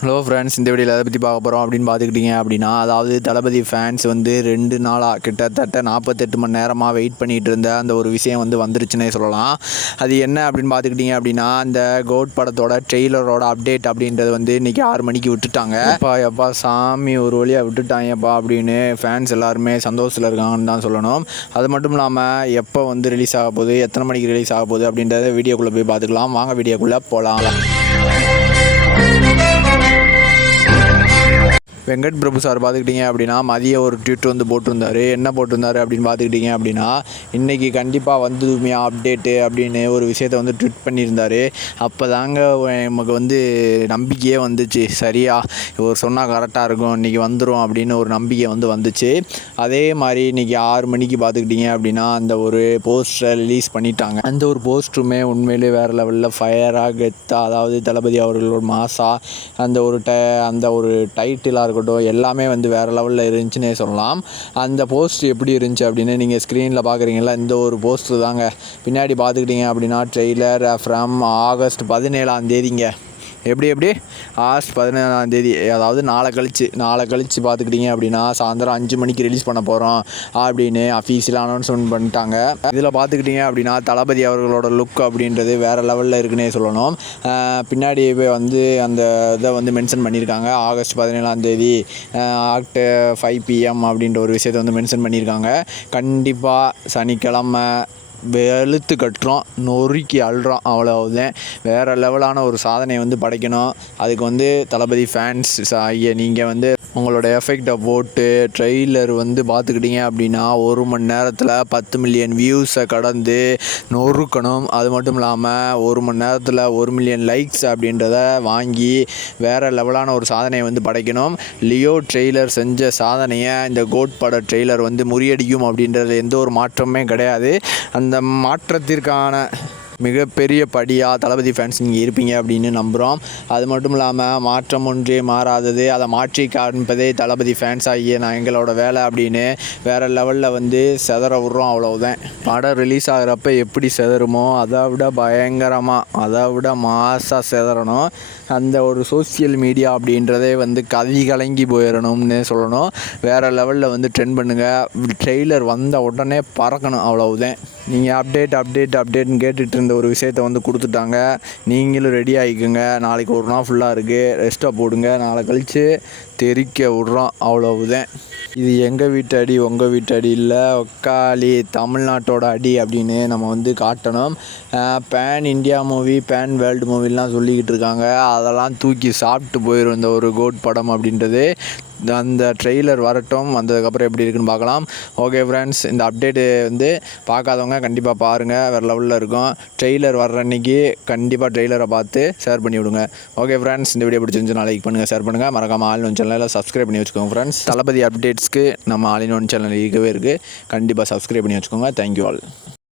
Hello friends இந்த வீடியோவில் எதை பற்றி பார்க்க போகிறோம் அப்படின்னு பார்த்துக்கிட்டீங்க அப்படின்னா அதாவது தளபதி ஃபேன்ஸ் வந்து ரெண்டு நாளாக கிட்டத்தட்ட நாற்பத்தெட்டு மணி நேரமாக வெயிட் பண்ணிகிட்டு இருந்த அந்த ஒரு விஷயம் வந்து வந்துருச்சுன்னே சொல்லலாம். அது என்ன அப்படின்னு பார்த்துக்கிட்டிங்க அப்படின்னா அந்த கோட் படத்தோட ட்ரெய்லரோட அப்டேட் அப்படின்றது வந்து இன்றைக்கி ஆறு மணிக்கு விட்டுட்டாங்க. எப்பா எப்பா சாமி ஒரு வழியாக விட்டுட்டாங்கப்பா அப்படின்னு ஃபேன்ஸ் எல்லாருமே சந்தோஷத்தில் இருக்காங்கன்னு தான் சொல்லணும். அது மட்டும் இல்லாமல் எப்போ வந்து ரிலீஸ் ஆக போகுது? எத்தனை மணிக்கு ரிலீஸ் ஆக போகுது? அப்படின்றத வீடியோக்குள்ளே போய் பார்த்துக்கலாம். வாங்க வீடியோக்குள்ளே போகலாம் வெங்கட் பிரபு சார் பார்த்துக்கிட்டிங்க அப்படின்னா மதியம் ஒரு ட்வீட் வந்து போட்டிருந்தாரு. என்ன போட்டிருந்தாரு அப்படின்னு பார்த்துக்கிட்டிங்க அப்படின்னா இன்றைக்கி கண்டிப்பாக வந்துதுமையா அப்டேட்டு அப்படின்னு ஒரு விஷயத்த வந்து ட்வீட் பண்ணியிருந்தாரு. அப்போ தாங்க நமக்கு வந்து நம்பிக்கையே வந்துச்சு. சரியா இவர் சொன்னால் கரெக்டாக இருக்கும் இன்றைக்கி வந்துடும் அப்படின்னு ஒரு நம்பிக்கை வந்து வந்துச்சு. அதே மாதிரி இன்றைக்கி ஆறு மணிக்கு பார்த்துக்கிட்டிங்க அப்படின்னா அந்த ஒரு போஸ்டரை ரிலீஸ் பண்ணிட்டாங்க. அந்த ஒரு போஸ்டருமே உண்மையிலே வேறு லெவலில் ஃபயராக கெத்தாக அதாவது தளபதி அவர்களோட மாசா அந்த ஒரு ட அந்த ஒரு டைட்டிலாக இருக்கும் இருக்கட்டும் எல்லாமே வந்து வேறு லெவலில் இருந்துச்சுன்னே சொல்லலாம். அந்த போஸ்ட் எப்படி இருந்துச்சு அப்படின்னு நீங்கள் ஸ்க்ரீனில் பார்க்குறீங்களா இந்த ஒரு போஸ்ட்டு தாங்க. பின்னாடி பார்த்துக்கிட்டிங்க அப்படின்னா ட்ரெய்லர் ஃப்ரம் ஆகஸ்ட் பதினேழாம் தேதிங்க. எப்படி எப்படி? ஆகஸ்ட் பதினேழாம் தேதி அதாவது நாளை கழிச்சு நாளை கழிச்சு பார்த்துக்கிட்டிங்க அப்படின்னா சாயந்தரம் அஞ்சு மணிக்கு ரிலீஸ் பண்ண போகிறோம் அப்படின்னு அஃபீஷியலாக அனௌன்ஸ்மெண்ட் பண்ணிட்டாங்க. இதில் பார்த்துக்கிட்டிங்க அப்படின்னா தளபதி அவர்களோட லுக் அப்படின்றது வேறு லெவலில் இருக்குன்னே சொல்லணும். பின்னாடியே பின்னாடி போய் வந்து அந்த இதை வந்து மென்ஷன் பண்ணியிருக்காங்க. ஆகஸ்ட் பதினேழாம் தேதி ஆக்ட் ஃபைவ் பிஎம் அப்படின்ற ஒரு விஷயத்தை வந்து மென்ஷன் பண்ணியிருக்காங்க. கண்டிப்பாக சனிக்கிழமை வெளுத்து கட்டுறோம் நொறுக்கி அழுறோம் அவ்வளோதான் வேறு லெவலான ஒரு சாதனையை வந்து படைக்கணும். அதுக்கு வந்து தளபதி ஃபேன்ஸ் ஆகிய நீங்கள் வந்து உங்களோட எஃபெக்டை போட்டு ட்ரெய்லர் வந்து பார்த்துக்கிட்டிங்க அப்படின்னா ஒரு மணி நேரத்தில் பத்து மில்லியன் வியூஸை கடந்து நொறுக்கணும். அது மட்டும் இல்லாமல் ஒரு மணி நேரத்தில் ஒரு மில்லியன் லைக்ஸ் அப்படின்றத வாங்கி வேறு லெவலான ஒரு சாதனையை வந்து படைக்கணும். லியோ ட்ரெய்லர் செஞ்ச சாதனையை இந்த கோட் பட ட்ரெய்லர் வந்து முறியடிக்கும் அப்படின்றது எந்த ஒரு மாற்றமே கிடையாது. அந்த மாற்றத்திற்கான மிகப்பெரிய படியாக தளபதி ஃபேன்ஸ் நீங்கள் இருப்பீங்க அப்படின்னு நம்புகிறோம் அது மட்டும் இல்லாமல் மாற்றம் ஒன்றே மாறாதது. அதை மாற்றி காண்பதே தளபதி ஃபேன்ஸ் ஆகிய நான் எங்களோட வேலை அப்படின்னு வேறு லெவலில் வந்து செதற விட்றோம் அவ்வளவுதான். படம் ரிலீஸ் ஆகிறப்ப எப்படி செதறுமோ அதை விட பயங்கரமாக அதை விட மாசாக செதறணும். அந்த ஒரு சோசியல் மீடியா அப்படின்றதே வந்து கதி கலங்கி போயிடணும்னு சொல்லணும். வேறு லெவலில் வந்து ட்ரெண்ட் பண்ணுங்கள் ட்ரெய்லர் வந்த உடனே பறக்கணும் அவ்வளவுதான். நீங்கள் அப்டேட் அப்டேட் அப்டேட்னு கேட்டுட்டு இருந்த ஒரு விஷயத்தை வந்து கொடுத்துட்டாங்க. நீங்களும் ரெடி ஆகிக்குங்க. நாளைக்கு ஒரு நாள் ஃபுல்லாக இருக்குது ரெஸ்ட்டாக போடுங்க. நாளை கழித்து தெறிக்க விட்றோம். அவ்வளவுதான். இது எங்கள் வீட்டு அடி உங்கள் வீட்டு அடி இல்லை. ஒக்காளி தமிழ்நாட்டோட அடி அப்படின்னு நம்ம வந்து காட்டணும். Fan India movie fan world மூவிலாம் சொல்லிக்கிட்டு இருக்காங்க. அதெல்லாம் தூக்கி சாப்பிட்டு போயிடும் இந்த ஒரு கோட் படம் அப்படின்றது அந்த ட்ரெய்லர் வரட்டும் வந்ததுக்கப்புறம் எப்படி இருக்குன்னு பார்க்கலாம். ஓகே ஃப்ரெண்ட்ஸ் இந்த அப்டேட்டு வந்து பார்க்காதவங்க கண்டிப்பாக பாருங்கள் வேறு லெவலில் இருக்கும். ட்ரெய்லர் வர்ற அன்னைக்கு கண்டிப்பாக ட்ரெய்லரை பார்த்து ஷேர் பண்ணி விடுங்க. ஓகே ஃப்ரெண்ட்ஸ் இந்த வீடியோ பிடிச்சிருந்துச்சுன்னா லைக் பண்ணுங்கள் ஷேர் பண்ணுங்கள் மறக்காமல் ஆல் ஒன் சேனலில் சப்ஸ்கிரைப் பண்ணி வச்சுக்கோங்க ஃப்ரெண்ட்ஸ் தளபதி அப்டேட்ஸ்க்கு நம்ம ஆல் ஒன் சேனல் இருக்கவே இருக்குது கண்டிப்பாக சப்ஸ்கிரைப் பண்ணி வச்சுக்கோங்க. Thank you all